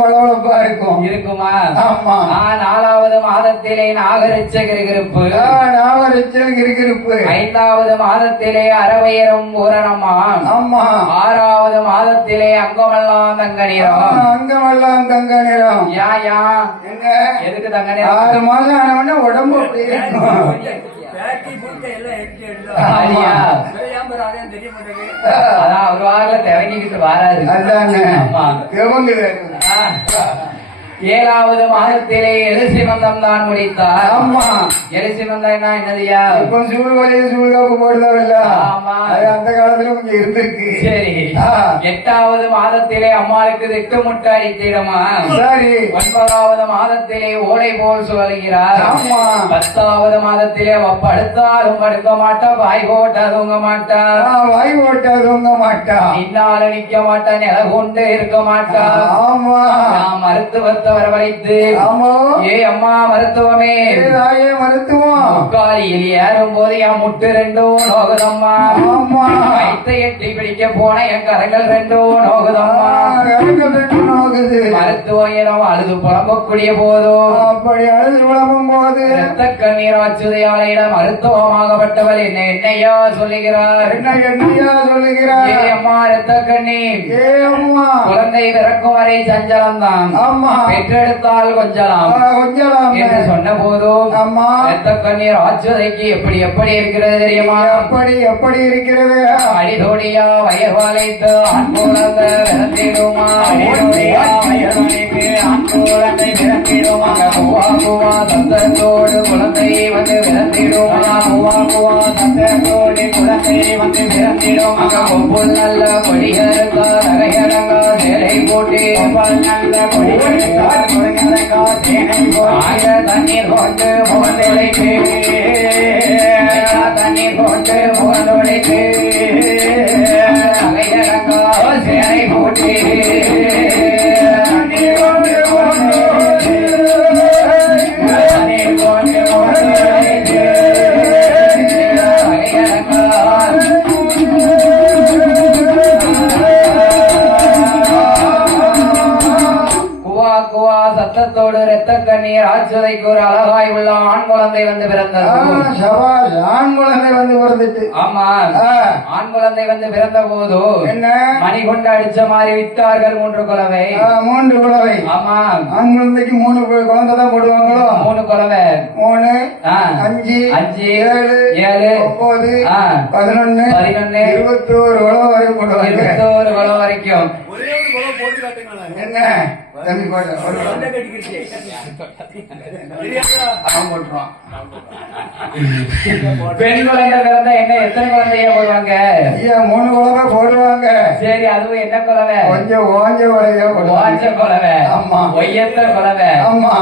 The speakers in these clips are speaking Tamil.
பளபளப்பா இருக்கும் இருக்குமா? ஆமா. 4வது மாதத்திலே நாகரிச்ச கிருகிருப்பு. 5வது மாதத்திலே அறவையரும் பூரணமா. ஆமா. 6வது மாதத்திலே அங்கமெல்லாம் தங்க நிறம். யா என்ன எதுக்கு தங்க நிறம்? 6 மாதம் ஆனவன உடம்பு அதான் ஒரு வாரம் திறங்கிக்கிட்டு வராது. அதாங்க 7வது மாதத்திலே எலிசிமந்தம் தான் முடித்தார். ஆமா. எலிசிமந்தம்னா என்னதுயா? இப்ப சூழ்வலையில சூழ்காப்பு போடுதாவில்ல. ஆமா. அந்த காலத்துல கொஞ்சம் இருந்திருக்கு. சரி. 8வது மாதத்திலே அம்மாளுக்கு திட்டுமுட்டு அடித்திடுமா. சரி. 9வது மாதத்திலே ஓலை போல் சுழல்கிறார். ஆமா. 10வது மாதத்திலே படுத்தாலும் படுக்க மாட்டா, வாய் போட்டா தூங்க மாட்டா. வாய் போட்டா தூங்க மாட்டா. இன்னால நிக்க மாட்டா, நில கொண்டு இருக்க மாட்டா. ஆமா. மருத்துவத்தை வரவழைத்து ஏ அம்மா மருத்துவமே மருத்துவம் முக்காலியில் ஏறும் போது என் முட்டு 2 நோகுதம்மா. வயிற்றை எட்டி பிடிக்க போன என் கரங்கள் 2 நோகுதம்மா. மருத்துவம் என அழுது புலம்பக்கூடிய போதும் அப்படி அழுது புலம்பும் போது ரத்த கண்ணீர் ஆச்சுதையாளையிட மருத்துவமாகப்பட்டவர் என்னையா சொல்லுகிறார். ஏ அம்மா ரத்த கண்ணீர், குழந்தை பிறக்கும் வரை சஞ்சலம் தான், பெற்றெடுத்தால் கொஞ்சலாம் என்று சொன்ன போதும் ரத்த கண்ணீர் ஆச்சுதைக்கு எப்படி எப்படி இருக்கிறது தெரியுமா? எப்படி இருக்கிறது? அடிதோடியா வயர் வளைத்து அன்புலந்த விளந்திடுமா. அன்புலந்தை விளந்திடுமா. குவா குவா சத்தத்தோடு குழந்தை வந்து விளந்திடுமா. குவா குவா சத்தத்தோடு குழந்தை வந்து விளந்திடுமா. கொம்புல் நல்ல கொடிகளுக்கா நகையடங்கா சேலை போட்டி நல்ல கொடிகளுக்கா தண்ணீர் கொண்டு முகந்தொழிக்கு தண்ணீர் கொண்டு முகந்தொழிக்கு நகையடங்கா சேலை போட்டி தண்ணீர் கொண்டு தண்ணீர் கொண்டு முகந்தொழிக்கு நகையடங்கா சத்தத்தோடு ரத்த கண்ணீர் ஆச்சுதைக்கு ஒரு அழகாய் உள்ள ஆண் குழந்தை வந்து பிறந்தது. ஆண் குழந்தை வந்து பிறந்துட்டு. ஆமா. ஆண் குழந்தை வந்து பிறந்த போது என்ன மணி கொண்டு அடிச்ச மாதிரி விட்டார்கள் 3 குலவை. 3 குலவை. ஆமா. ஆண் குழந்தைக்கு 3 குழந்தை தான் போடுவாங்களோ? 3 குலவை. 3 5 7 9 11 21 குலவை வரைக்கும் போடுவாங்க. 21 குலவை வரைக்கும். என்ன தம்பி பெண் குழந்தை பிறந்தா என்ன எத்தனை குழந்தைய போடுவாங்க? ஐயா 3 குழந்தை போடுவாங்க. சரி, அதுவும் என்ன குழந்தை? கொஞ்சம் ஓஞ்ச குழந்தைய ஓஞ்ச குழந்தை. ஆமா. ஒய்யத்த குழந்தை. ஆமா.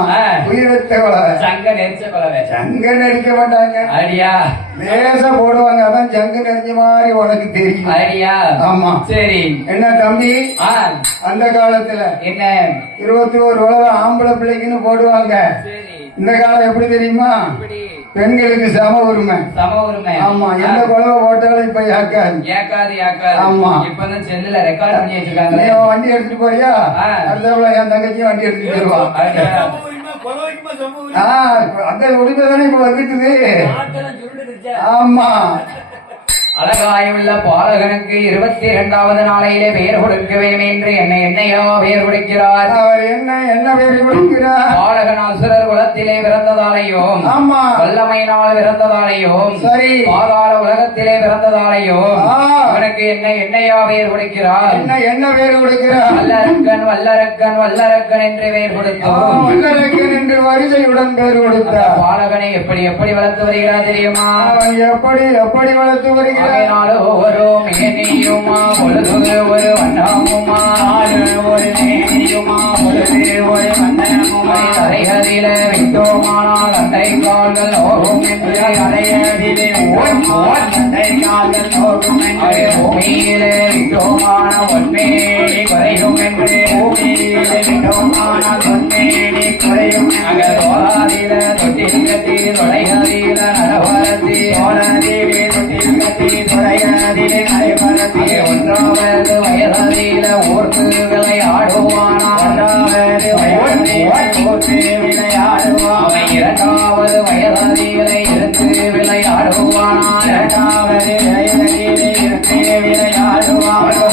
உயிரத்த குழந்தை. சங்க நெரிச்ச குழந்தை. சங்க நெரிக்க மாட்டாங்க. அடியா லேசா போடுவாங்க. அதான் சங்க நெரிஞ்ச மாதிரி உனக்கு தெரியும். அடியா. ஆமா. சரி. என்ன தம்பி அந்த காலத்துல என்ன 21 குழந்தை ஆம்பளை பிள்ளைக்குன்னு போடுவாங்க. இந்த காலம் எப்படி தெரியுமா? பெண்களுக்கு சம உரிமை. ஆமா. எந்த குழந்தை போட்டாலும் இப்ப ஏக்காது. ஆமா. இப்பதான் செல்லுல ரெக்கார்ட் பண்ணி வச்சிருக்காங்க. வண்டி எடுத்துட்டு போறியா? அடுத்த என் தங்கச்சியும் வண்டி எடுத்துட்டு போயிருவான். அந்த உரிமை தானே இப்ப வந்துட்டு. ஆமா. அழகாயுள்ள பாலகனுக்கு 22வது நாளையிலே பெயர் கொடுக்க வேண்டும் என்று என்னையா பெயர் கொடுக்கிறார். அவர் என்ன பெயர் கொடுக்கிறார்? பாலகன் அசுரர் குலத்திலே பிறந்ததாலேயும், ஆமா, வல்லமையினால் பிறந்ததாலேயும், சரி, பாதாள உலகத்திலே பிறந்ததாலேயும் அவனுக்கு என்னையா பெயர் கொடுக்கிறார்? என்ன பெயர் கொடுக்கிறார்? வல்லரக்கன் என்று பெயர் கொடுத்தோம். வல்லரக்கன் என்று வரிசையுடன் பெயர் கொடுத்தார். பாலகனை எப்படி வளர்த்து வருகிறார் தெரியுமா? எப்படி வளர்த்து வருகிறார்? ஒரு மேனியுமா பொழுது ஒரு வண்ணமுமா ஒரு மேனியுமா பொழுது ஒரு வண்ணமுமா அறைகளில வைத்தோமானால் அண்டை கால்கள் ஓடும் என்று அறையதிலே அண்டை கால்கள் ஓடும் என்று பூமியிலே வைத்தோமான பொன்மேனி குறையும் என்று பூமியிலே வைத்தோமான பொன்மேனி குறையும் அகதோராதில தொட்டில் கட்டி தொலைகளில நரவரத்தி ஓரதிலே தொட்டில் கட்டி துறையதிலே நடைபரத்தி 1வது வயதில ஊர்ந்து விளையாடுவானார். அவன் இரண்டாவது வயதிலே இருந்து விளையாடுவான்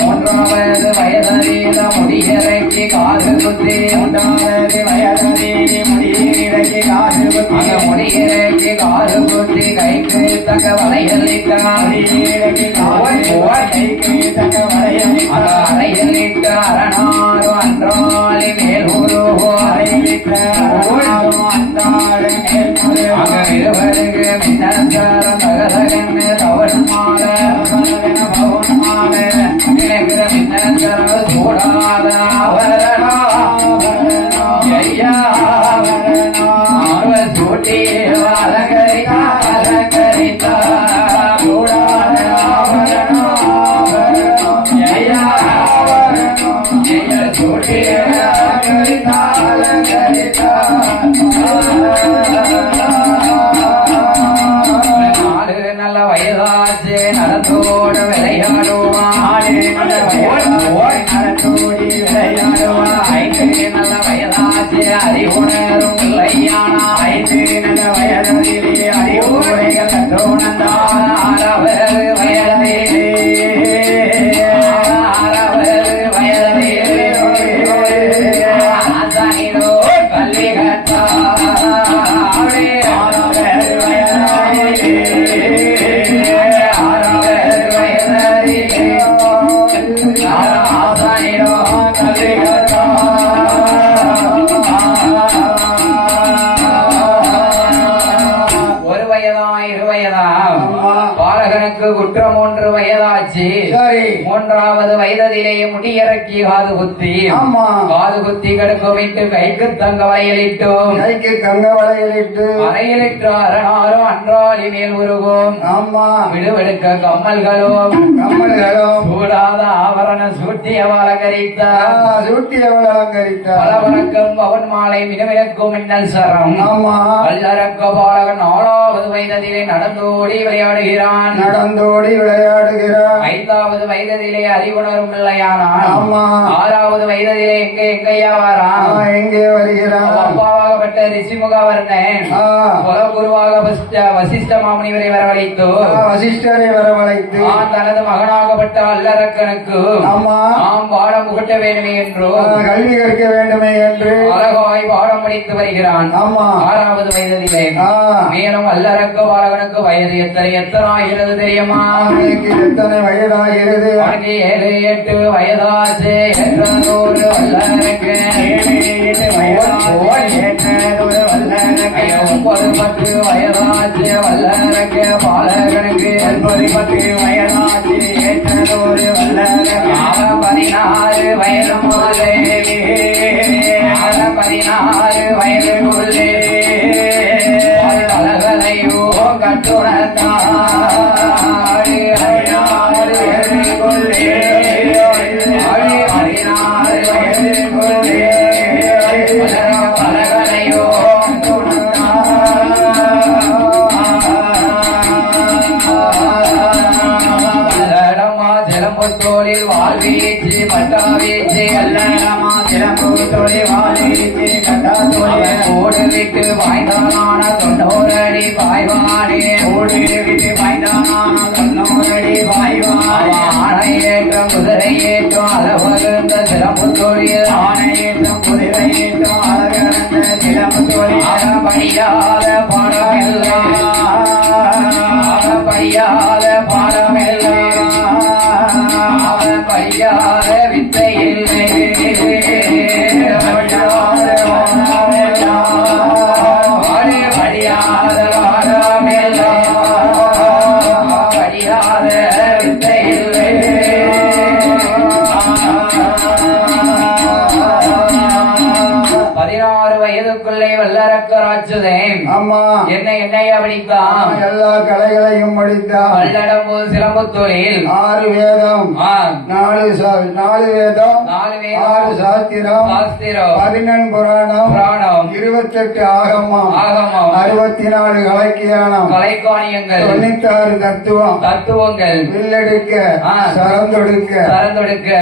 மூன்றாவது வயதில முடியிறக்கி காது குத்தி முடியிறக்கி காது குத்தி கைக்கு தக்க வளையலிட்டான் அறையலிட்ட அரணாறு அன்றாளி மேல் இருவருக்கு மின்னசாரம் தகதகன்னு தவறுமாக நினைக்கிற மின்னசாரம் சூடாத ஐயா சூட்டி அலங்கரித்தா அலங்கரித்தா சூடாத ஐயா சூட்டி அலங்கரித்தா அலங்கரித்தா நல்ல வயதாச்சு நலத்தோடு விளையாடுவான் நல்ல வயதாச்சு அறிவுணரும் இல்லையானா நல்ல வயதிலே அறிவுரைகள் ஆறாவது வயதிலே கல்வி கட்டா பாலகனுக்கு குற்றம் 3 வயதாச்சு. மூன்றாவது வயதிலே முடியிறக்கி காது குத்தி காது குத்தி கடுக்கமிட்டு கைக்கு தங்க வளையலிட்டோம் வளையலிட்டு அரணாரும் அன்றாளி மேல் உருகும் விடுவெடுக்க கம்மல்களும் சூடாத ஆபரண சூட்டிய அலங்கரித்தார் பலவணக்கம் பவன் மாலை மினவிலக்கும் மின்னல் சரம் வல்லரக்க பாலகன் 4வது வயதிலே நடந்தோடி விளையாடுகிறான் 5வது வயதிலே அறிவுணரும் பிள்ளையானான் 6வது வயதிலே எங்கேயா வாரான் எங்கே வருகிறான் அப்பாவாகப்பட்ட ரிஷிமுகவர்ணன் குலகுருவாக வசிஷ்ட மாமுனிவரை வரவழைத்து தனது மகனாகப்பட்ட அல்லரக்கனுக்கு நாம் பாடம் புகட்ட வேண்டுமே என்று கல்வி கற்க வேண்டுமே என்று அழகாய் பாடம் படித்து வருகிறான் 6வது வயதிலே மேலும் அல்லரக்க பாலகனுக்கு வயது எத்தனாகிறது தெரியுமா எத்தனை வயதாகிறது 7 8 வயதாச்சு என்றொரு அல்லரக்கு 9 10 வயதாச்சு வல்லரக்கு பாலகனுக்கு 10 வயதாச்சு ஏற்றதொரு வல்லரக்கு 16 வயது முதலே 16 வயதுக்குள்ளே பலகலையோ கட்டுணத்தாடி 16 வயதுக்குள்ளே 16 வயதுக்குள்ளே பலகலையோ சிலம்புத்தோளில் வாழ்வீச்சு பட்டாவீச்சு அல்லமா சிலம்புத்தோளில் வாழ்வீச்சு ஓடு விட்டு வாய்ந்தான 90 அடி பாய்வானே ஓடு விட்டு வாய்ந்தான 90 அடி பாய்வானே ஆணை ஏற்றம் குதிரை ஏற்றம் அளவகுந்த சிலம்புத்தோளில் ஆணை ஏற்றம் குதிரை ஏற்றம் அளவகுந்த சிலம்புத்தோளில் அறப்படியாத பாடமெல்லாம் அறப்படியாத பாடமெல்லாம் அவன் படியாத வித்தை இல்லை படியாத படியாத வித்தை இல்லை வல்லரக்கராச்சுதேன் ஆமா என்ன என்னையா படித்தான் எல்லா கலைகளையும் படித்தான் பல்லடம்பு சிலம்பு தொழில் 6 வேதம் 4 வேதம் 6 சாஸ்திரம் 11 புராணம் 28 ஆகமம் 64 கலைக்கியானம் கலைக்காணியங்கள் 96 தத்துவங்கள் வில்லெடுக்க சரந்தொடுக்க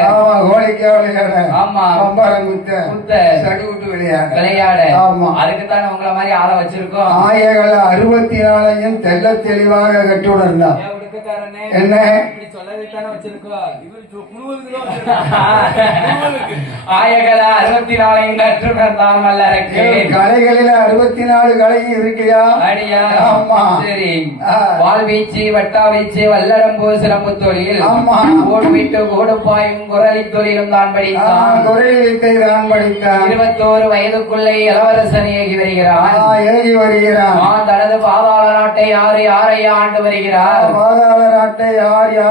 ஆமா கோழிக்கா விளையாட ஆமா பம்பரங்குத்த சடுகுட்டு விளையாட ஆமா அதுக்குத்தான் உங்களை மாதிரி ஆள வச்சிருக்கோம் ஆயகளை 64 தெள்ள தெளிவாக கட்டுணர்ந்தான் என்ன ஆயகளா 64 கற்றுணர்ந்தான் வல்லரக்கு கலைகளில 64 கலையும் இருக்கியா அடியா ஆமா சரி வாழ்வீச்சு வட்டாவீச்சு வல்லடம்பு சிலம்பு தொழில் ஆமா ஓடு விட்டு ஓடுப்பாயும் குரலி தொழிலும் தான் படித்தான் குரலித்தை தான் படித்தான் 21 வயதுக்குள்ளே இளவரசன் ஏகி வருகிறான் தனது பாதாள நாட்டை யாரையா ஆண்டு வருகிறார் பாதாள நாட்டை யாரையா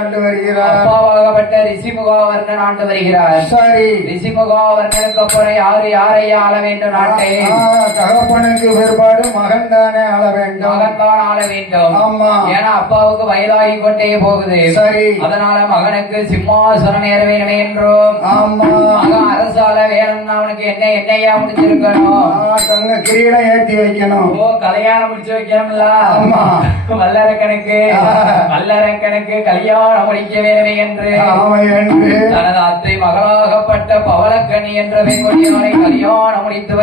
ஆண்டு வருகிறார் அப்பாவாகப்பட்ட ரிஷிமுகாவர்ணன் ஆண்டு வருகிறார் சரி ரிஷிமுகாவர்ணனுக்கு அப்புறம் யாரையா ஆள வேண்டும் நாட்டை தகப்பனுக்கு வேறுபாடு மகன் தானே ஆள வேண்டும் மகன் தான் ஆள வேண்டும் ஆமா ஏன்னா அப்பாவுக்கு வயதாகி கொண்டே போகுது சரி அதனால மகனுக்கு சிம்மாசனம் ஏற வேணுமே என்றும் ஆமா மகன் அரசால வேணும்னா அவனுக்கு என்னையா முடிச்சிருக்கணும் தங்க கிரீடம் ஏற்றி வைக்கணும் ஓ கல்யாணம் முடிச்சு வைக்கணும்ல ஆமா வல்லரக்கனுக்கு கல்யாணம் முடிக்க வேணுமே என்று தனது அத்தை மகளாகப்பட்ட பவளக்கண்ணி என்ற பெண்குட்டியாரை கல்யாணம் முடித்து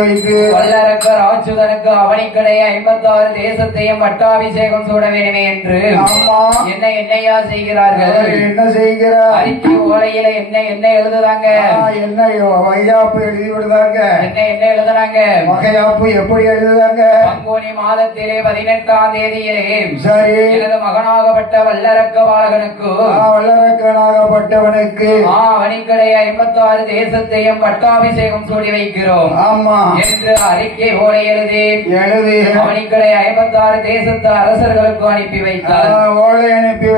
வைத்து வல்லரக்கர் ஆச்சுதனுக்கு அவனிக்கடை 56 தேசத்தையும் பட்டாபிஷேகம் சூட வேணுமே என்று என்னையா செய்கிறார்கள் என்ன செய்கிறார் அறிக்கை ஓலையில என்ன எழுதுறாங்க என்ன வையாப்பு எழுதி விடுதாங்க என்ன எழுதுறாங்க வகையாப்பு எப்படி எழுதுதாங்க பங்குனி மாதத்திலே 18ஆம் தேதியிலே சரி எனது மகனாகப்பட்ட வல்லரக்க வல்லரக்கனாகப்பட்டவனுக்கு அவனிக்கடை 56 தேசத்தையும் பட்டாபிஷேகம் சூடி வைக்கிறோம் ஆமா என்று அறிக்கை ஓலை எழுதி அவனிக்கடை 56 தேசத்து அரசர்களுக்கு அனுப்பி வைத்தார் ஓலை அனுப்பி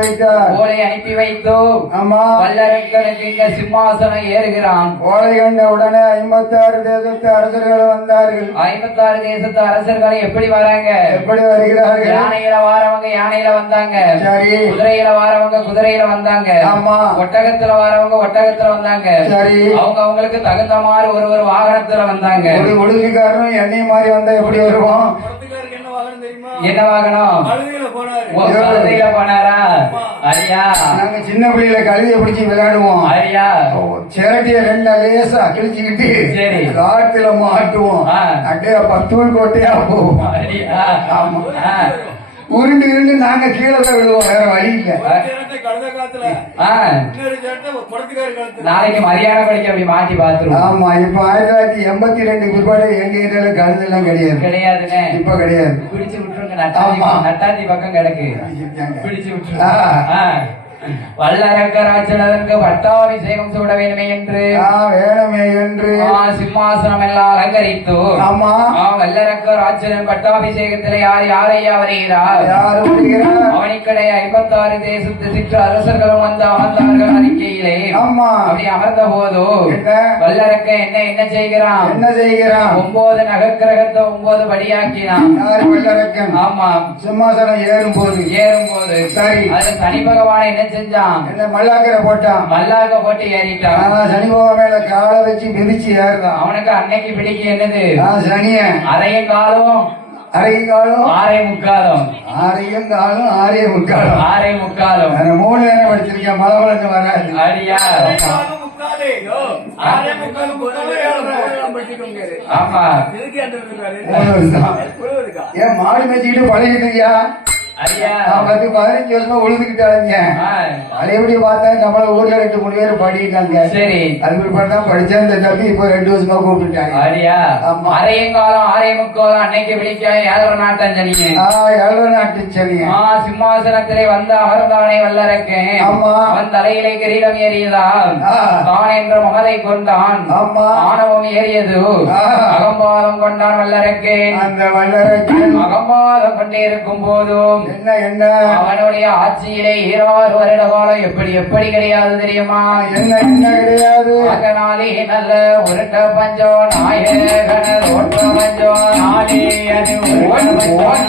வைத்து ஆமா வல்லரக்கனுக்கு இந்த சிம்மாசனம் ஏறுகிறான் ஓலை கண்ட உடனே 56 தேசத்து அரசர்கள் வந்தார்கள் 56 தேசத்து அரசர்களை எப்படி வருகிறார்கள் யானையில வந்தாங்க சரி குதிரையில குதிரையில வந்தாங்க ஆமா ஒட்டகத்துல ஒட்டகத்துல வந்தாங்க சரி அவங்களுக்கு தகுந்த மாதிரி ஒரு வாகனத்துல வந்தாங்க ஒழுங்குக்காரனும் என்னை மாதிரி வந்தா எப்படி வருவோம் என்ன வாகனம் போனாரா அரியா நாங்க சின்ன பிள்ளைல கழுதியை பிடிச்சி விளையாடுவோம் அரியா சிரட்டிய 2 லேசா கிழிச்சுக்கிட்டு சரி காட்டுல மாட்டுவோம் அப்படியே 10 கோட்டையா போவோம் ஆமா உருண்டு நாங்க கீழே தான் விழுவோம் வேற வழி இல்ல நாளைக்கு மரியாதை படிக்க அப்படி மாட்டி பாத்துருவோம் ஆமா இப்ப 1982 பிற்பாடு எங்க ஏரியால கழுது எல்லாம் கிடையாதுன்னு இப்ப கிடையாது பிடிச்சு விட்டுருங்க நட்டாத்தி பக்கம் கிடக்கு பிடிச்சு விட்டுருங்க வல்லரக்கராஜனுக்கு பட்டாபிஷேகம் சூட வேணுமே என்று சிம்மாசனம் எல்லாம் அலங்கரித்து வல்லரக்கராஜன் பட்டாபிஷேகத்தில் யாரையா வருகிறார் அவனிக்கடை 56 தேசத்து சிற்று அரசர்களும் வந்து அமர்ந்தார்கள் அறிக்கையிலே அப்படி அமர்ந்த போது வல்லரக்க என்ன செய்கிறான் 9 நகக்கிரகத்தை 9 படியாக்கினான் ஆமா சிம்மாசனம் ஏறும்போது சரி அது சனி பகவான் என்ன செஞ்சான் மல்லாக்கரை போட்டு ஏறிட்டான் சனி பகவான் மேல காலை வச்சு மிதிச்சு ஏறுறான் அவனுக்கு அன்னைக்கு பிடிக்க என்னது சனிய அரையும் காலம் 6:45 3 நேரம் படிச்சிருக்கேன் மழை வளர்ந்து வராது அடியா ஆமா ஏன் மாடு மேய்ச்சிக்கிட்டு பழகிட்டுயா 15 வருஷமா உழுதுகிட்டாங்க பழையபடி பார்த்தா நம்மள ஊர்ல 2-3 பேர் படிட்டாங்க சரி அது பிற்பாடுதான் படிச்சா இந்த தம்பி இப்ப 2 வருஷமா கூப்பிட்டுட்டாங்க அரையங்காலம் அன்னைக்கு பிடிக்க 7 நாட்டு சனிங்க சிம்மாசனத்திலே வந்து அமர்ந்தானே வல்லரக்கேன் அவன் தலையிலே கிரீடம் ஏறியதான் தான் என்ற மகதை கொண்டான் ஆணவம் ஏறியது அகம்பாதம் கொண்டான் வல்லரக்கேன் அந்த வல்லரக்கேன் அகம்பாதம் கொண்டே இருக்கும் போதும் என்ன என்ன அவனுடைய ஆட்சியிலே 16 வருட காலம் எப்படி எப்படி கிடையாது தெரியுமா? என்ன என்ன கிடையாது? அதனாலே நல்ல உருட்ட பஞ்சம் நாயகன தோற்ற பஞ்சம் நாளே அது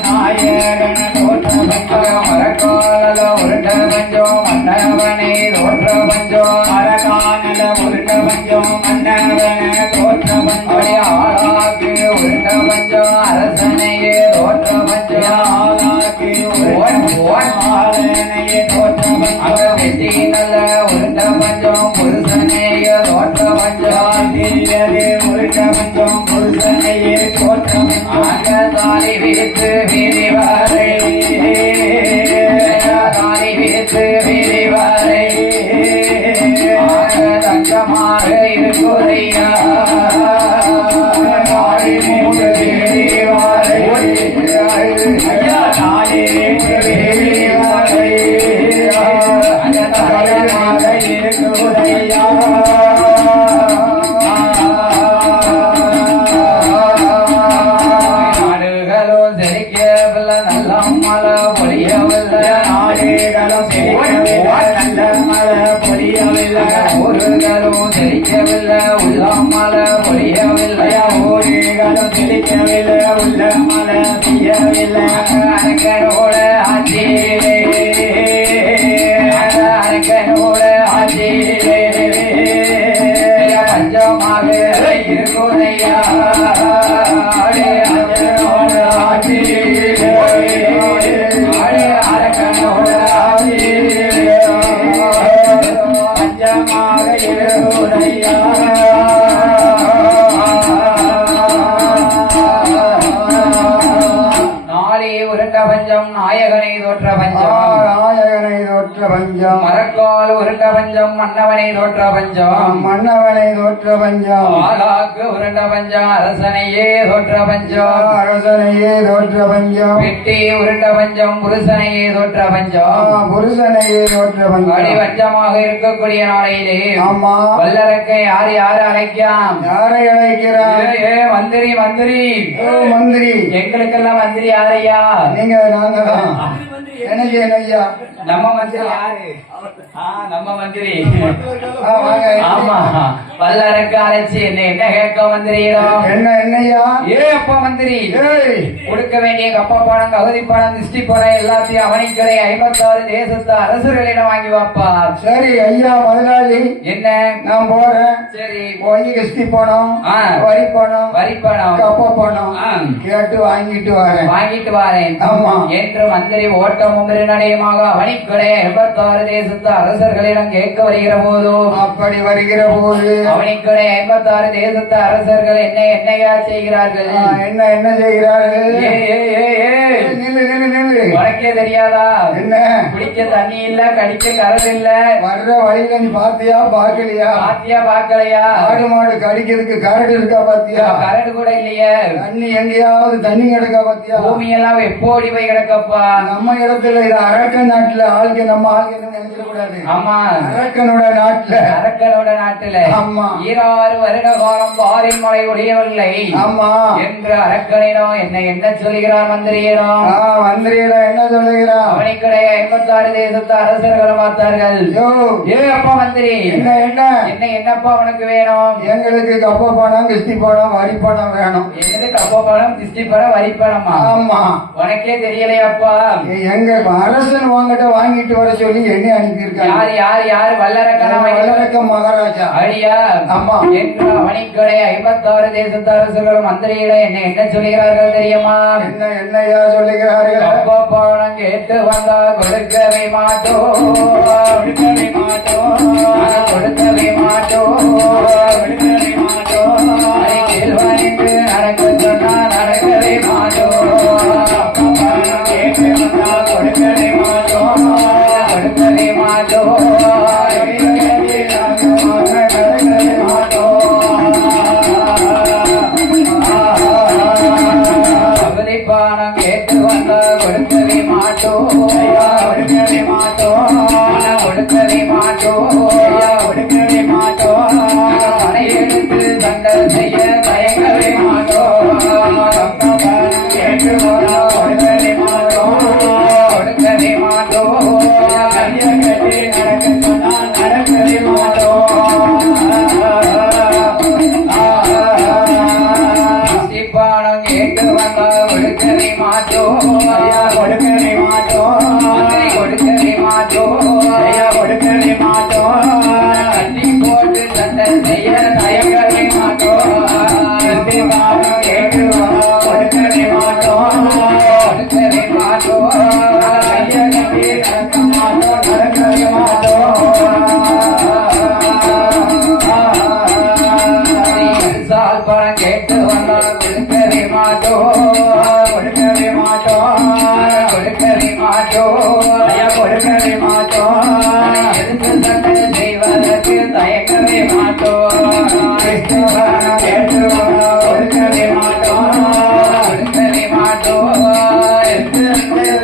நாயகன தோற்ற பஞ்சம் மரக்கால உருட்ட பஞ்சம் மன்னவனே தோற்ற பஞ்சம் மரக்கால உருட்ட பஞ்சம் மன்னவன தோற்ற பஞ்சம் ஆளாக்கு உருட்ட பஞ்சம் அரசனையே தோற்ற பஞ்சம் ஆளாக்கு ஆளனையே தோற்ற பஞ்சம் வெற்றி நல்ல உருட்ட பஞ்சம் புருஷனையே தோற்ற பஞ்சம் உருட்ட பஞ்சம் புருஷனையே தோற்ற பஞ்சம் தாலி வீட்டு வீதி வாரை தாலி வீட்டு வீதி வாரை தஞ்சமாக இருக்குதையா தாலி மூன்று வீதி வாரை ஐயா தாலி வீதி வாரை தஞ்சமாக இருக்குதையா நாடுகளும் செழிக்கவில்லை நல்ல மழை பொழியவில்லை நாடுகளும் செழிக்கவில்லை நல்ல மழை பொழியவில்லை ஊர்களும் செழிக்கவில்லை உள்ள மழை பொழியவில்லை ஊர்களும் செழிக்கவில்லை உள்ள மழை பெய்யவில்லை அரக்கனோட ஆட்சியிலே அரக்கனோட ஆட்சியிலே பஞ்சமாக இருக்குதையா பஞ்சமாக இருக்குதையா நாளே உருண்ட பஞ்சம் நாயகனை தோற்ற பஞ்சம் நாயகனை தோற்ற பஞ்சம் மரக்கால் உருண்ட பஞ்சம் மன்னவனை தோற்ற பஞ்சம் மன்னவனை தோற்ற பஞ்சம் ஆளாக்கு உருண்ட பஞ்சம் அரசனையே தோற்ற பஞ்சம் அரசனையே தோற்ற பஞ்சம் வெட்டி உருண்ட பஞ்சம் புருஷனையே தோற்ற பஞ்சம் புருஷனையே தோற்ற பஞ்சம் அடிவஞ்சமாக இருக்கக்கூடிய நாளையிலே ஆமா வல்லரக்கை யாரு யாரு அழைக்காம் யாரை அழைக்கிறார்? ஏ மந்திரி மந்திரி ஓ மந்திரி, எங்களுக்கெல்லாம் மந்திரி யாரையா? நீங்க நாங்க தான். எனக்கு என்ன ஐயா? நம்ம மந்திரி யாரு? நம்ம மந்திரி. வாங்க. ஆமா, வல்லரக்க அழைச்சி என்ன கேட்க மந்திரியிடம்? என்ன என்னையா? ஏ அப்பா மந்திரி, ஏய், கொடுக்க வேண்டிய கப்பா பணம் ககுதி பணம் திருஷ்டி பணம் எல்லாத்தையும் அவனிக்கடை 56 தேசத்து அரசர்களிடம் வாங்கி வாப்பா. சரி ஐயா முதலாளி, என்ன? நான் போறேன். சரி, போய் கிஸ்தி பணம், வரி பணம், வரி பணம், கப்ப பணம் கேட்டு வாங்கிட்டு வரேன். வாங்கிட்டு வரேன். ஆமா என்று மந்திரி ஓட்டமும் நடையமாக அவனிக்கடை 56 தேசத்து அரசர்களிடம் கேட்க வருகிற போதும் அப்படி வருகிற போது அவனிக்கடை 56 தேசத்து அரசர்கள் என்னையா செய்கிறார்கள்? என்ன என்ன செய்கிறார்கள்? ஏ, ஏ, ஏ, ஏ. நில்லு நில்லு நில்லு. உனக்கே தெரியாதா? என்ன? குடிக்க தண்ணி இல்ல, கடிக்க கரல் இல்ல. வர்ற வழியில நீ பாத்தியா பாக்கலையா? பாத்தியா பாக்கலையா? ஆடு மாடு கடிக்கிறதுக்கு கரடு இருக்கா பாத்தியா? கரடு கூட இல்லையே. தண்ணி எங்கேயாவது தண்ணி கிடக்கா பாத்தியா? பூமி எல்லாம் எப்போடி போய் கிடக்கப்பா. நம்ம இடத்துல இது அரக்க நாட்டுல ஆளுக்கு நம்ம ஆளுக்கு நினைக்க கூடாது. ஆமா, அரக்கனோட நாட்டுல, அரக்கனோட நாட்டுல. ஆமா 26 வருட காலம் பாரின் மழை ஒழியவில்லை. ஆமா என்று அரக்கனிடம் என்ன சொல்கிறார் மந்திரியிடம்? மந்திரியிடம் என்ன சொல்லுகிறான்? அவனிக்கடைய 56 தேசத்து அரசர்கள் பார்த்தார்கள். ஏ அப்பா மந்திரி, என்ன என்ன என்னப்பா உனக்கு வேணும்? எங்களுக்கு கப்ப பணம், கிஸ்தி பணம், வரி பணம் வேணும். எது கப்ப பணம், திஷ்டி பணம், வரி பணமா? ஆமா. உனக்கே தெரியலையாப்பா? எங்க அரசன் வாங்கிட்ட வாங்கிட்டு வர சொல்லி என்ன அனுப்பியிருக்காங்க. யாரு யாரு யாரு? வல்லரக்கனா? வல்லரக்க மகாராஜா. அடியா? ஆமா. என்று அவனிக்கடை 56 தேசத்து அரசர்கள் மந்திரியிடம் என்ன சொல்கிறார்கள் தெரியுமா? என்ன என்னையா சொல்லுகிறார்கள்? கப்ப பணம் கேட்டு வந்தா கொடுக்கவே மாட்டோம், கொடுக்கவே மாட்டோம், கொடுக்கவே மாட்டோம், கொடுக்கவே மாட்டோம். செல்வன் என்று நடக்க சொன்னா நடக்கவே மாட்டோம். பணம் கேட்டு வந்தா கொடுக்கவே மாட்டோம், கொடுக்கவே மாட்டோம், நடக்கவே மாட்டோம். பகுதி பணம் கேட்டு வந்தா கொடுக்கவே மாட்டோம், கொடுக்கவே மாட்டோம், கொடுக்கவே மாட்டோம், கொடுக்கவே மாட்டோம். பணைய வந்தா கொடுக்கவே மாட்டோம் கொடுக்கவே மாட்டோம் கொடுக்கவே மாட்டோம் ஐயா கொடுக்கவே மாட்டோம் எதிர்த்து சண்டை செய்வதற்கு தயக்கவே மாட்டோம் கொடுக்கவே மாட்டோம் கொடுக்கவே மாட்டோம்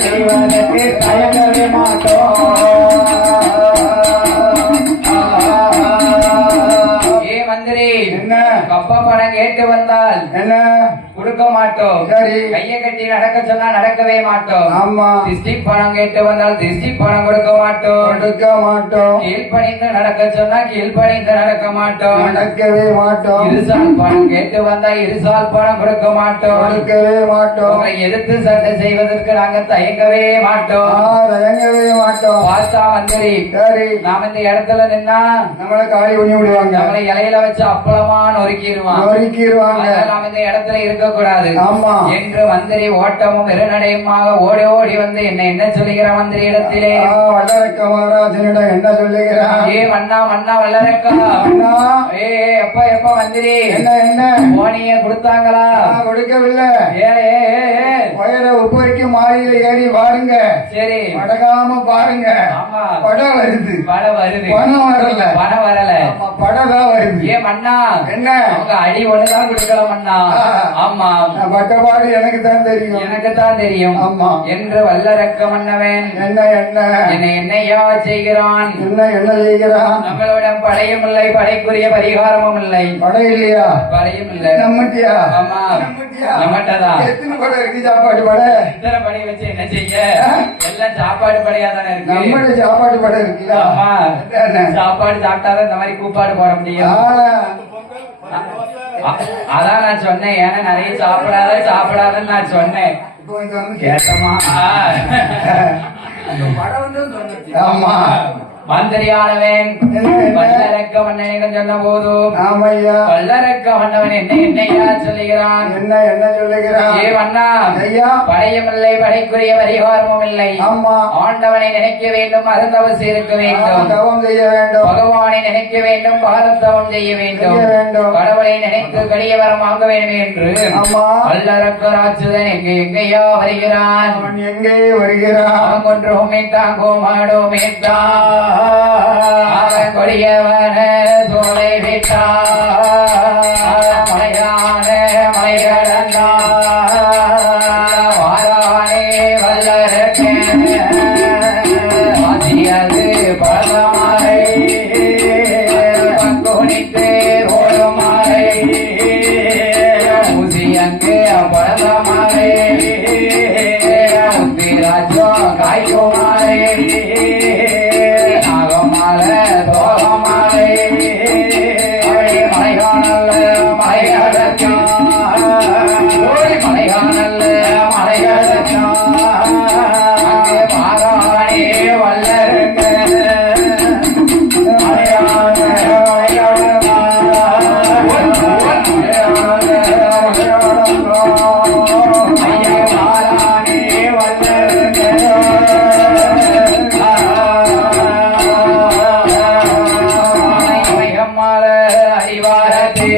செய்வதற்கு தயங்கவே மாட்டோம் ஏ மந்திரி என்ன கப்பா பணம் கேட்டு வந்தால் என்ன கொடுக்க மாட்டோம் சரி கைய கட்டி நடக்க சொன்னா நடக்கவே மாட்டோம் ஆமா திருஷ்டி பணம் கேட்டு வந்தால் திருஷ்டி பணம் கொடுக்க மாட்டோம் கொடுக்க மாட்டோம் கீழ்ப்பணிந்து நடக்க சொன்னா கீழ்ப்பணிந்து நடக்க மாட்டோம் நடக்கவே மாட்டோம் இருசால் பணம் கேட்டு வந்தா இருசால் பணம் கொடுக்க மாட்டோம் கொடுக்கவே மாட்டோம் உங்களை எதிர்த்து சண்டை செய்வதற்கு நாங்க தயங்கவே மாட்டோம் தயங்கவே மாட்டோம் பார்த்தா மந்திரி சரி நாம இந்த இடத்துல நின்னா நம்மள காலி பண்ணி விடுவாங்க நம்மளை இலையில வச்சு அப்பளமா நொறுக்கிடுவான் நொறுக்கிடுவாங்க நாம இந்த இடத்துல இருக்கக்கூடாது ஆமா என்று மந்திரி ஓட்டமும் வெறுநடையுமாக ஓடி ஓடி வந்து என்ன சொல்லுகிற மந்திரி இடத்திலே வல்லரக்க மகாராஜனிடம் என்ன சொல்லுகிறான் ஏ மன்னா மன்னா வல்லரக்கா அண்ணா, ஏ எப்ப எப்ப மந்திரி என்ன என்ன போனிய கொடுத்தாங்களா கொடுக்கவில்லை ஏ ஏ, ஏ, ஏ. உயர உப்பரிக்கு மாறியில ஏறி பாருங்க சரி மடகாம பாருங்க ஆமா படம் வருது பணம் வருது பணம் வரல பணம் வரல ஆமா, படம் தான் வருது ஏ மன்னா என்ன அவங்க அடி ஒண்ணுதான் கொடுக்கலாம் மன்னா ஆமா பட்டபாடு எனக்கு தான் தெரியும் எனக்கு தான் தெரியும் ஆமா என்று வல்லரக்க மன்னவன் என்ன என்ன என்னை என்னையா செய்கிறான் என்ன என்ன செய்கிறான் நம்மளிடம் படையும் இல்லை படைக்குரிய பரிகாரமும் இல்லை படம் இல்லையா படையும் இல்லை நம்மட்டியா ஆமா நம்மட்டியா நம்மட்டதான் எத்தனை படம் இருக்கு சாப்பாடு படம் இத்தனை படை வச்சு என்ன செய்ய எல்லாம் சாப்பாடு படையா தானே இருக்கு நம்மளுடைய சாப்பாடு படம் இருக்குல்ல ஆமா அதானே. சாப்பாடு சாப்பிட்டாதான் இந்த மாதிரி கூப்பாடு போட முடியும் அதான் நான் சொன்னேன் ஏன்னா நிறைய சாப்பிடாதன்னு நான் சொன்னேன் இப்போ இங்க வந்து கேட்டமா படம் வந்து சொன்னுச்சு. ஆமா மந்திரியானவன் வல்லரக்க மன்னன் சொன்ன போதும் ஆமையா வல்லரக்க மன்னவன் என்னையா சொல்லுகிறான் என்ன என்ன சொல்லுகிறான் ஏ மன்னா ஐயா படையும் இல்லை படைக்குரிய பரிகாரமும் இல்லை ஆமா ஆண்டவனை நினைக்க வேண்டும் அருந்தவசி இருக்க வேண்டும் தவம் செய்ய வேண்டும் பகவானை நினைக்க வேண்டும் பாரத்தவம் செய்ய வேண்டும் செய்ய வேண்டும். கடவுளை நினைத்து கடிய வரம் வாங்க வேண்டும் என்று ஆமா வல்லரக்க ராட்சதன் எங்கேயா வருகிறான் அவன் எங்கே வருகிறான் அவன் கொன்றோம் மீட்டாங்கோம் ஆடோம் மீட்டா அவன் கொடியவன சோலை விட்டா மலையான மலைகடந்தா வாரானே வல்லரக்கே வாசியது பலமாறை பங்குனித்து ஓடுமாறை முசியங்கு பலமாறை உத்திராஜோ காய்க்குமாறை நாகமால தோகமாலை மலைகானல்ல மலையடக்கா மலைகானல்ல மலையடக்கா அங்கே மாறானே வல்லருக்க மலையான ஐயா மாறானே வல்லருக்க அறிவாரத்தே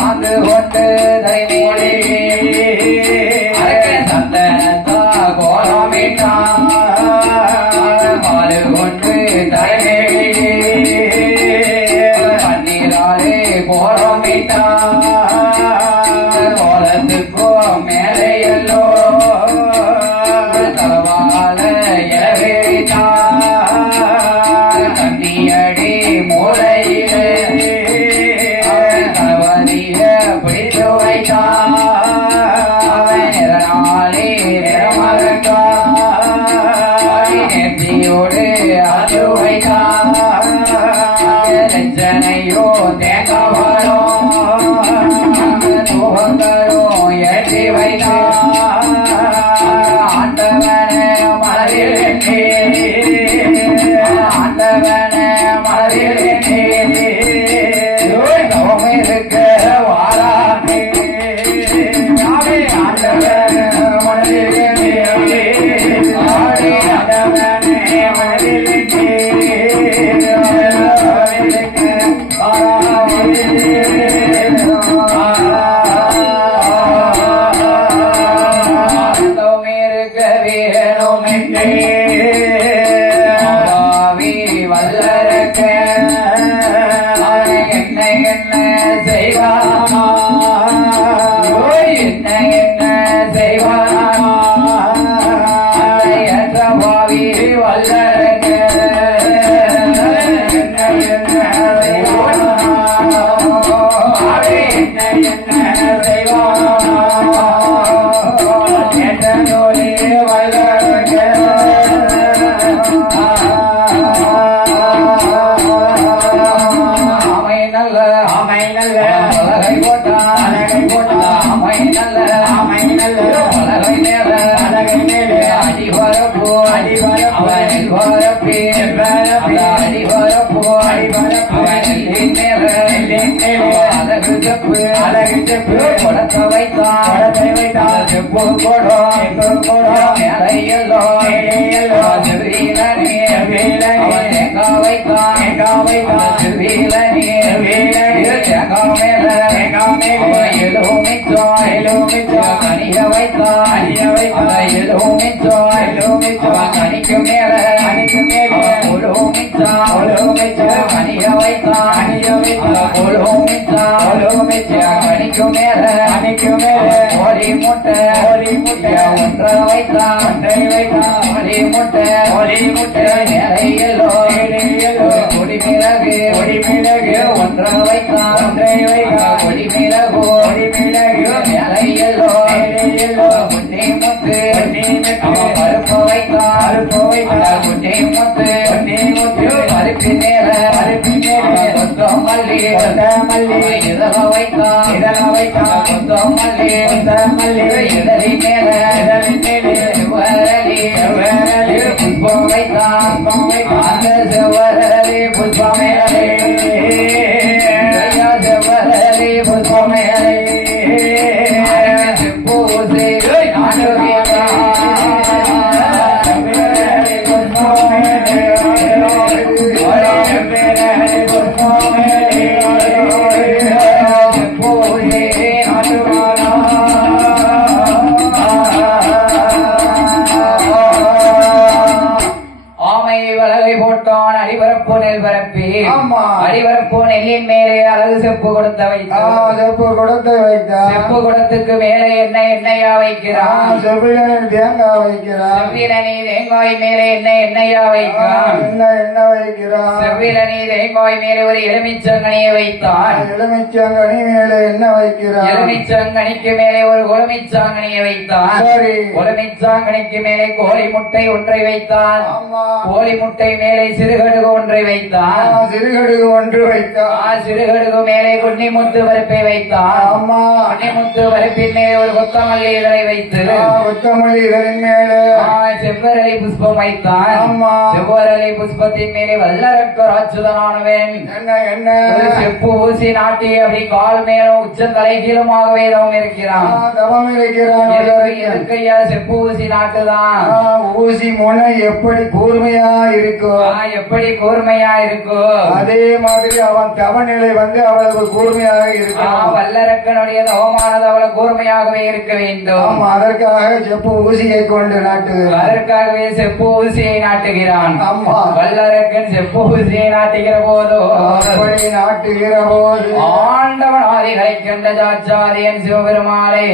ஆண்டு கொண்டு தைமொழி சந்தனத்தா கோலமிட்டா பாலு கொண்டு தலைமேலி பன்னீராலே கோலமிட்டா கோலத்துக்கோ மேலையல்லோ தலவால இளவேட்டா கண்ணியடி மூளையிலே கணவனில பிடித்து வைத்தா நிறநாளே நிறமரங்கா நெற்றியோடு அது வைத்தா லட்சணையோ தேங்காவளோ தூகங்களோ ஏற்றி வைத்தா ஆண்டவன மலரில் ஆண்டவன மலரில் இருக்க வாரானே ஆண்டவன மலரில் ஆண்டவனே மலரில் நெல்லின் மேலே அழகு செப்பு கொடுத்த வைத்தார். செப்பு குடத்துக்கு மேலே என்ன எண்ணெயா வைக்கிறான்? தேங்காய் வைக்கிறான். செவ்விலனி தேங்காய் மேலே என்ன எண்ணெயா வைக்கிறான்? செவ்விலனி தேங்காய் மேலே ஒரு எலுமிச்சங்கனியை வைத்தான். எலுமிச்சங்கனி மேலே என்ன வைக்கிறான்? எலுமிச்சங்கனிக்கு மேலே ஒரு கொழுமிச்சாங்கனியை வைத்தான். கொழுமிச்சாங்கனிக்கு மேலே கோழி முட்டை ஒன்றை வைத்தான். கோழி முட்டை மேலே சிறுகடுகு ஒன்றை வைத்தான். சிறுகடுகு ஒன்று வைத்தான். சிறுகடுகு மேலே குன்னிமுத்து பருப்பை வைத்தான். குன்னிமுத்து பருப்பின் மேலே ஒரு கொத்தமல்லி இதழை வைத்து கொத்தமல்லி இதழின் மேலே செவ்வரளி புஷ்பம் வைத்தான். செவ்வரளி புஷ்பத்தின் மேலே வல்லரக்கர் அச்சுதனானவன் ஒரு செப்பு ஊசி நாட்டி அப்படி கால் மேலும் உச்சந்தலை கீழமாகவே தவம் இருக்கிறான். எதுக்கையா செப்பு ஊசி நாட்டுதான்? ஊசி முனை எப்படி கூர்மையா இருக்கோ, எப்படி கூர்மையா இருக்கோ அதே மாதிரி அவன் தவநிலை வந்து அவ்வளவு கூர்மையாக இருக்கான். வல்லரக்கனுடைய தவமானது அவ்வளவு கூர்மையாகவே இருக்க வேண்டும். அதற்காக செப்பு ஊசியை கொண்டு நாட்டுகிறான். அதற்காகவே செப்பு ஊசியை நாட்டுகிறான். வல்லரக்கன் செப்பு ஊசியை நாட்டுகிற போதோ நாட்டுகிற போது ஆண்டவன் ஆதிகளை கண்ட சாட்சாதியன் சிவபெருமானே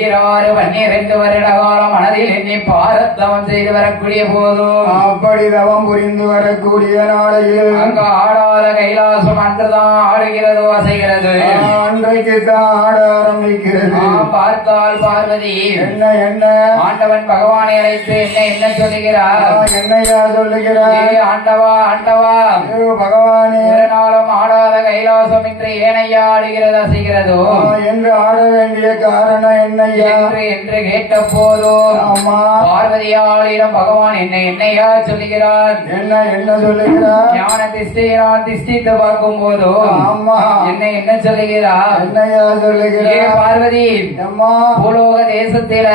ஈராறு 12 வருட காலம் மனதில் எண்ணி பாரத்தவம் செய்து வரக்கூடிய போதும் அப்படி தவம் புரிந்து வரக்கூடிய நாளையில் அங்கு ஆடாத கைலாசம் அன்றுதான் ஆடுகிறது அசைகிறது. அன்றைக்கு தான் ஆட ஆரம்பிக்கிறது. பார்த்தால் பார்வதி என்ன ஆண்டவன் பகவானை அழைத்து என்ன சொல்லுகிறார்? என்னையா சொல்லுகிறார்? ஆண்டவா ஆண்டவா பகவானே, நாளும் ஆடாத கைலாசம் இன்று ஏனையா ஆடுகிறது அசைகிறதோ என்று ஆட வேண்டிய காரணம் என்னையா என்று கேட்ட போதும் பார்வதியாளிடம் பகவான் என்னையா சொல்லுகிறார்? என்ன சொல்லுகிறார்? ஞான திஷ்டியினால் திஷ்டித்து பார்க்கும் போதோ என்ன சொல்லுகிறார்? என்னையா சொல்லுகிறார்? பார்வதி பூலோக தேசத்தில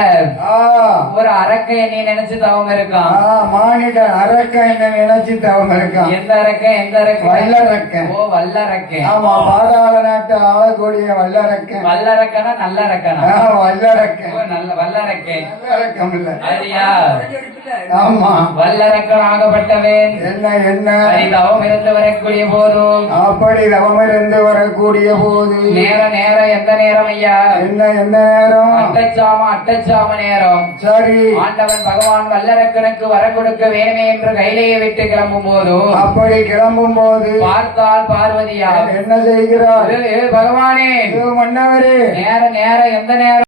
ஒரு அரக்கை நீ நினைச்சு தவம் இருக்கான். மானிட அரக்க என்ன நினைச்சு தவம் இருக்கான். எந்த அரக்க? வல்லரக்க. வல்லரக்கன். ஆமா பாதாள நாட்டு ஆளக்கூடிய வல்லரக்கன். வல்லரக்கனா நல்லரக்கனா? வல்லரக்கன். நல்ல வல்லரக்கன். வல்லரக்கம் இல்ல. சரியா? ஆமா வல்லரக்கன் ஆகப்பட்டவன் என்ன என்ன தவம் இருந்து வரக்கூடிய போதும் அப்படி தவம் இருந்து வரக்கூடிய போது நேரம் எந்த நேரம் ஐயா? என்ன என்ன நேரம்? அட்டச்சாம நேரம். சரி ஆண்டவன் பகவான் வல்லரக்கனுக்கு வர கொடுக்க வேணுமே என்று கைலையை விட்டு கிளம்பும் போதும் அப்படி கிளம்பும் போது பார்த்தால் பார்வதியா என்ன செய்கிறார்? பகவானே மன்னவரே நேரம் எந்த நேரம்